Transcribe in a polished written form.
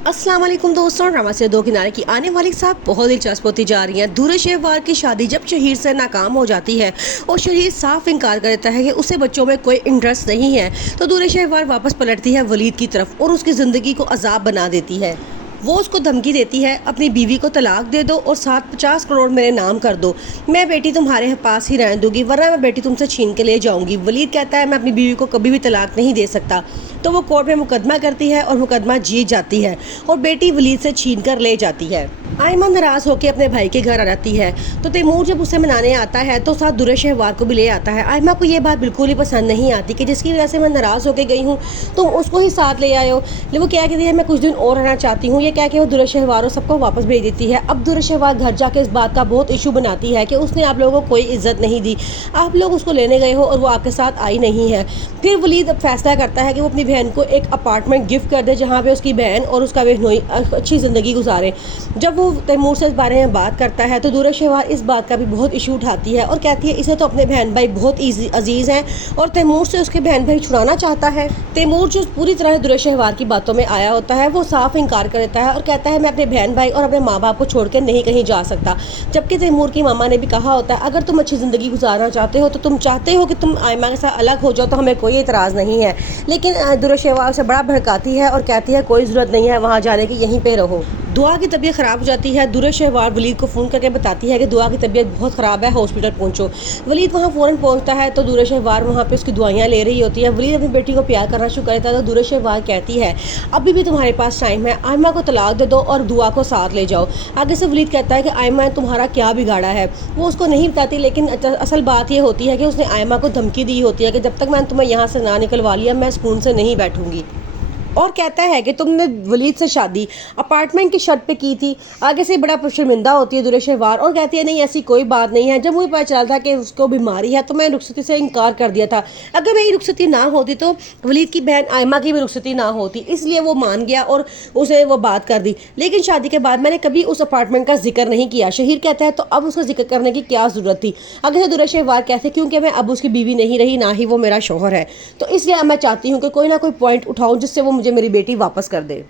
अस्सलाम वालेकुम दोस्तों, ड्रामा से दो किनारे की आने वाली साहब बहुत दिलचस्प होती जा रही हैं। दूर शहवार की शादी जब शहीर से नाकाम हो जाती है और शहीर साफ इनकार कर देता है कि उसे बच्चों में कोई इंटरेस्ट नहीं है, तो दूर शहवार वापस पलटती है वलीद की तरफ और उसकी ज़िंदगी को अजाब बना देती है। वो उसको धमकी देती है, अपनी बीवी को तलाक दे दो और साथ 50 करोड़ मेरे नाम कर दो, मैं बेटी तुम्हारे पास ही रहने दूंगी, वरना मैं बेटी तुमसे छीन के ले जाऊंगी। वलीद कहता है मैं अपनी बीवी को कभी भी तलाक नहीं दे सकता। तो वो कोर्ट में मुकदमा करती है और मुकदमा जीत जाती है और बेटी वलीद से छीन कर ले जाती है। आयमा नाराज होकर अपने भाई के घर आ जाती है, तो तैमूर जब उसे मनाने आता है तो साथ दुर्र शहवार को भी ले आता है। आयमा को ये बात बिल्कुल ही पसंद नहीं आती कि जिसकी वजह से मैं नाराज़ होकर गई हूँ तुम उसको ही साथ ले आए हो। लेकिन वो क्या कहती है मैं कुछ दिन और रहना चाहती हूँ, ये कह के वो दुर्र शहवार और सबको वापस भेज देती है। अब दुर्र शहवार घर जाके इस बात का बहुत इशू बनाती है कि उसने आप लोगों को कोई इज्जत नहीं दी, आप लोग उसको लेने गए हो और वो आपके साथ आई नहीं है। फिर वलीद अब फैसला करता है कि वो अपनी बहन को एक अपार्टमेंट गिफ्ट कर दे जहाँ पे उसकी बहन और उसका बहनोई अच्छी ज़िंदगी गुजारे। जब वो तैमूर से इस बारे में बात करता है तो दुर्र शहवार इस बात का भी बहुत इशू उठाती है और कहती है इसे तो अपने बहन भाई बहुत अजीज़ हैं और तैमूर से उसके बहन भाई छुड़ाना चाहता है। तैमूर जो पूरी तरह दुर्र शहवार की बातों में आया होता है वो साफ इनकार कर देता है और कहता है मैं अपने बहन भाई और अपने माँ बाप को छोड़ कर नहीं कहीं जा सकता। जबकि तैमूर की मामा ने भी कहा होता है अगर तुम अच्छी ज़िंदगी गुजारना चाहते हो तो तुम चाहते हो कि तुम आयमा के साथ अलग हो जाओ तो हमें कोई एतराज़ नहीं है। लेकिन दुर्र शहवार से बड़ा भड़काती है और कहती है कोई ज़रूरत नहीं है वहाँ जाने की, यहीं पे रहो। दुआ की तबीयत ख़राब हो जाती है। दुर्र शहवार वलीद को फ़ोन करके बताती है कि दुआ की तबीयत बहुत ख़राब है, हॉस्पिटल पहुंचो। वलीद वहाँ फ़ौरन पहुंचता है तो दुर्र शहवार वहाँ पे उसकी दुआएं ले रही होती है। वलीद अपनी बेटी को प्यार करना शुरू करता है तो दुर्र शहवार कहती है अभी भी तुम्हारे पास टाइम है, आयमा को तलाक दे दो और दुआ को साथ ले जाओ। आगे से वलीद कहता है कि आयमा ने तुम्हारा क्या बिगाड़ा है, वो उसको नहीं बताती, लेकिन असल बात ये होती है कि उसने आयमा को धमकी दी होती है कि जब तक मैंने तुम्हें यहाँ से ना निकलवा लिया मैं सुकून से नहीं बैठूंगी। और कहता है कि तुमने वलीद से शादी अपार्टमेंट की शर्त पे की थी। आगे से बड़ा शर्मिंदा होती है दुर्र शहवार और कहती है नहीं ऐसी कोई बात नहीं है, जब मुझे पता चला था कि उसको बीमारी है तो मैं रुखसती से इनकार कर दिया था। अगर मेरी रुखसती ना होती तो वलीद की बहन आयमा की भी रुखसती ना होती, इसलिए वो मान गया और उसे वो बात कर दी। लेकिन शादी के बाद मैंने कभी उस अपार्टमेंट का जिक्र नहीं किया। शहीर कहता है तो अब उसका जिक्र करने की क्या ज़रूरत थी। आगे से दुर्र शहवार कहते क्योंकि मैं अब उसकी बीवी नहीं रही, ना ही वो मेरा शौहर है, तो इसलिए मैं चाहती हूँ कि कोई ना कोई पॉइंट उठाऊँ जिससे वो मुझे मेरी बेटी वापस कर दे।